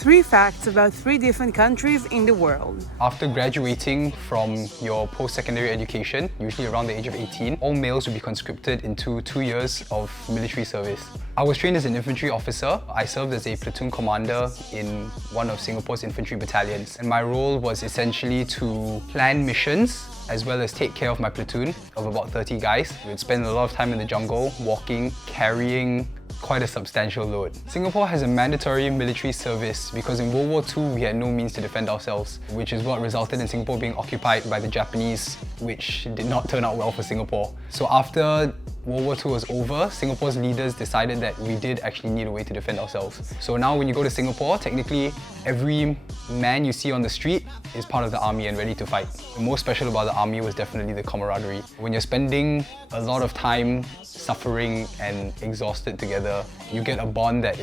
3 facts about 3 different countries in the world. After graduating from your post-secondary education, usually around the age of 18, all males will be conscripted into 2 years of military service. I was trained as an infantry officer. I served as a platoon commander in one of Singapore's infantry battalions. And my role was essentially to plan missions as well as take care of my platoon of about 30 guys. We would spend a lot of time in the jungle, walking, carrying quite a substantial load. Singapore has a mandatory military service because in World War II we had no means to defend ourselves, which is what resulted in Singapore being occupied by the Japanese, which did not turn out well for Singapore. So after World War II was over, Singapore's leaders decided that we did actually need a way to defend ourselves. So now when you go to Singapore, technically every man you see on the street is part of the army and ready to fight. The most special about the army was definitely the camaraderie. When you're spending a lot of time suffering and exhausted together, you get a bond that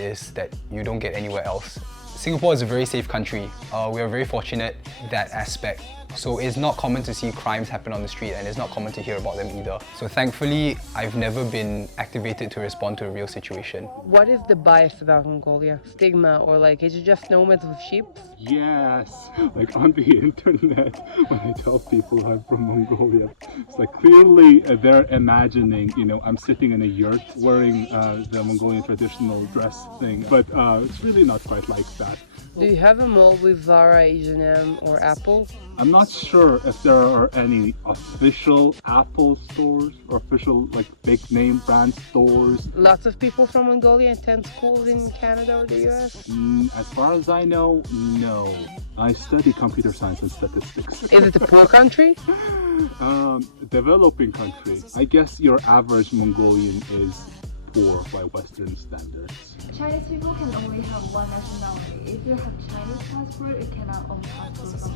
you don't get anywhere else. Singapore is a very safe country. We are very fortunate in that aspect. So it's not common to see crimes happen on the street and it's not common to hear about them either. So thankfully, I've never been activated to respond to a real situation. What is the bias about Mongolia? Stigma, or like, is it just nomads with sheep? Yes, like on the internet, when I tell people I'm from Mongolia, it's like clearly they're imagining, I'm sitting in a yurt wearing the Mongolian traditional dress thing, but it's really not quite like that. Do you have a mall with Zara, H&M, or Apple? I'm not sure if there are any official Apple stores or official big name brand stores. Lots of people from Mongolia attend schools in Canada or the US? As far as I know, no. I study computer science and statistics. Is it a poor country? Developing country. I guess your average Mongolian is poor by Western standards. Chinese people can only have one nationality. If you have Chinese passport, you cannot own passport from